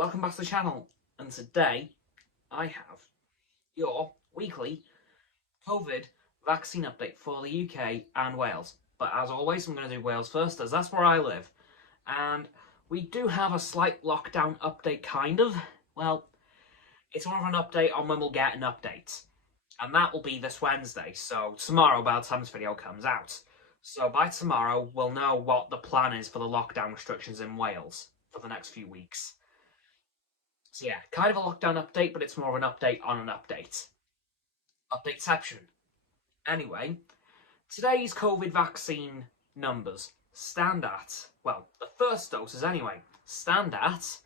welcome back to the channel, and today I have your weekly COVID vaccine update for the UK and Wales. But as always, I'm going to do Wales first, as that's where I live. And we do have a slight lockdown update, kind of. Well, it's more of an update on when we'll get an update. And that will be this Wednesday, so tomorrow by the time this video comes out. So by tomorrow, we'll know what the plan is for the lockdown restrictions in Wales for the next few weeks. So yeah, kind of a lockdown update, but it's more of an update on an update. Updateception. Anyway, today's COVID vaccine numbers stand at, well, the first doses anyway, stand at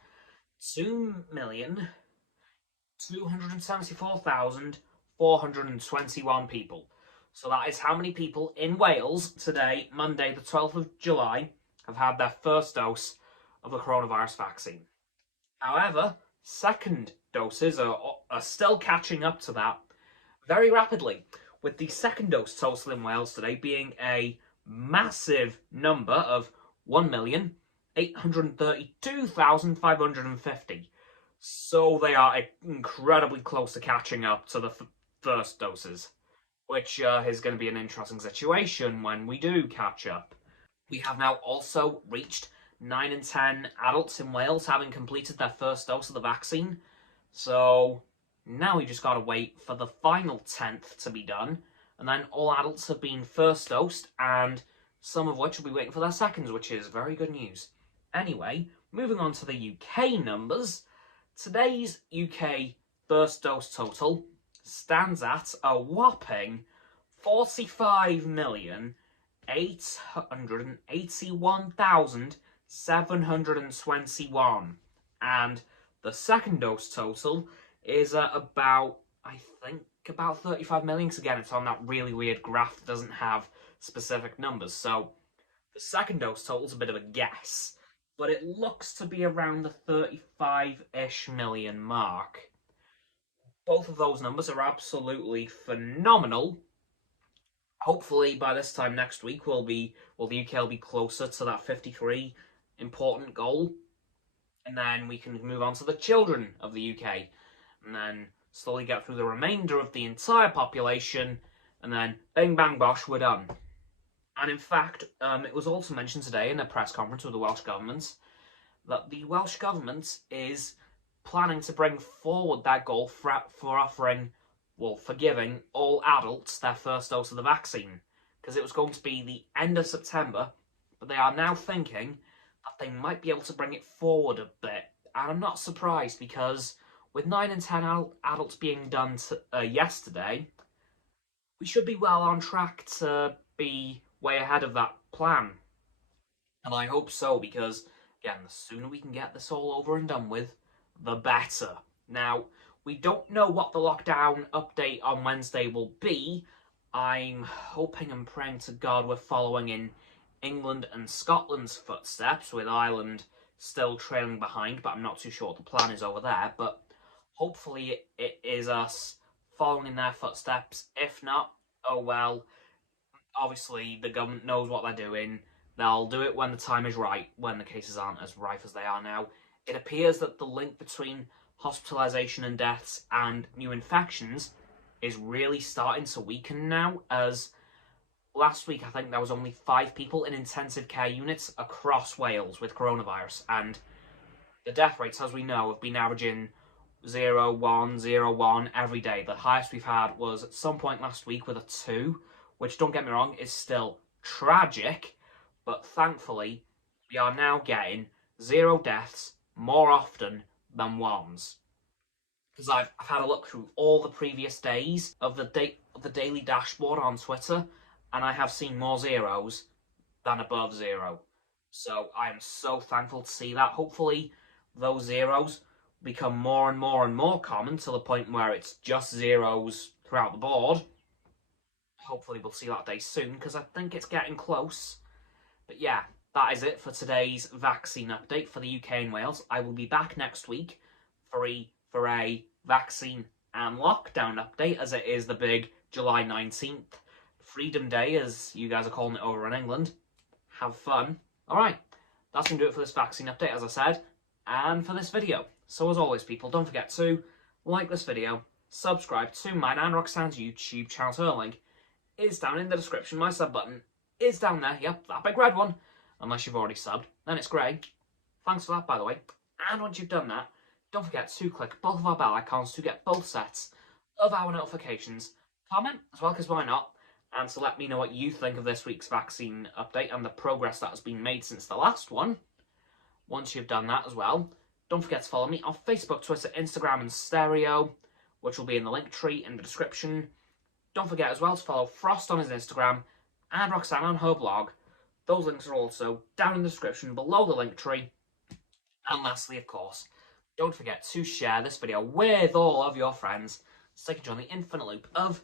2,274,421 people. So that is how many people in Wales today, Monday the 12th of July, have had their first dose of the coronavirus vaccine. However, second doses are still catching up to that very rapidly, with the second dose total in Wales today being a massive number of 1,832,550. So they are incredibly close to catching up to the first doses, which is going to be an interesting situation when we do catch up. We have now also reached 9 in 10 adults in Wales having completed their first dose of the vaccine. So now we just got to wait for the final 10th to be done. And then all adults have been first dosed, and some of which will be waiting for their seconds, which is very good news. Anyway, moving on to the UK numbers. Today's UK first dose total stands at a whopping 45,881,721, and the second dose total is about 35 million, because again it's on that really weird graph that doesn't have specific numbers, so the second dose total is a bit of a guess, but it looks to be around the 35-ish million mark. Both of those numbers are absolutely phenomenal. Hopefully by this time next week the UK will be closer to that 53 important goal, and then we can move on to the children of the UK, and then slowly get through the remainder of the entire population, and then bang bang bosh, we're done. And in fact, it was also mentioned today in a press conference with the Welsh Government that the Welsh Government is planning to bring forward their goal for giving all adults their first dose of the vaccine, because it was going to be the end of September, but they are now thinking that they might be able to bring it forward a bit. And I'm not surprised, because with 9 in 10 adults being done yesterday, we should be well on track to be way ahead of that plan. And I hope so, because, again, the sooner we can get this all over and done with, the better. Now, we don't know what the lockdown update on Wednesday will be. I'm hoping and praying to God we're following in England and Scotland's footsteps, with Ireland still trailing behind, but I'm not too sure what the plan is over there. But hopefully it is us following in their footsteps. If not, oh well. Obviously, the government knows what they're doing. They'll do it when the time is right, when the cases aren't as rife as they are now. It appears that the link between hospitalisation and deaths and new infections is really starting to weaken now, as last week I think there was only 5 people in intensive care units across Wales with coronavirus, and the death rates, as we know, have been averaging 0, 1, 0, 1 every day. The highest we've had was at some point last week with a 2, which, don't get me wrong, is still tragic, but thankfully we are now getting 0 deaths more often than 1s. Because I've had a look through all the previous days of the daily dashboard on Twitter, and I have seen more 0s than above 0. So I am so thankful to see that. Hopefully those 0s become more and more and more common, to the point where it's just 0s throughout the board. Hopefully we'll see that day soon, because I think it's getting close. But yeah, that is it for today's vaccine update for the UK and Wales. I will be back next week for a vaccine and lockdown update, as it is the big July 19th Freedom Day, as you guys are calling it over in England. Have fun. Alright, that's going to do it for this vaccine update, as I said. and for this video. So as always, people, don't forget to like this video, subscribe to mine and Roxanne's YouTube channel. Her link is down in the description. My sub button is down there. Yep, that big red one. Unless you've already subbed, then it's grey. Thanks for that, by the way. And once you've done that, don't forget to click both of our bell icons to get both sets of our notifications. Comment as well, because why not? And to let me know what you think of this week's vaccine update and the progress that has been made since the last one. Once you've done that as well, don't forget to follow me on Facebook, Twitter, Instagram and Stereo, which will be in the link tree in the description. Don't forget as well to follow Frost on his Instagram and Roxanne on her blog. Those links are also down in the description below the link tree. And lastly, of course, don't forget to share this video with all of your friends so they can join the infinite loop of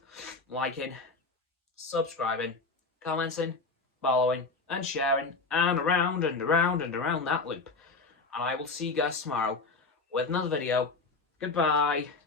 liking, subscribing, commenting, following, and sharing, and around and around and around that loop. And I will see you guys tomorrow with another video. Goodbye.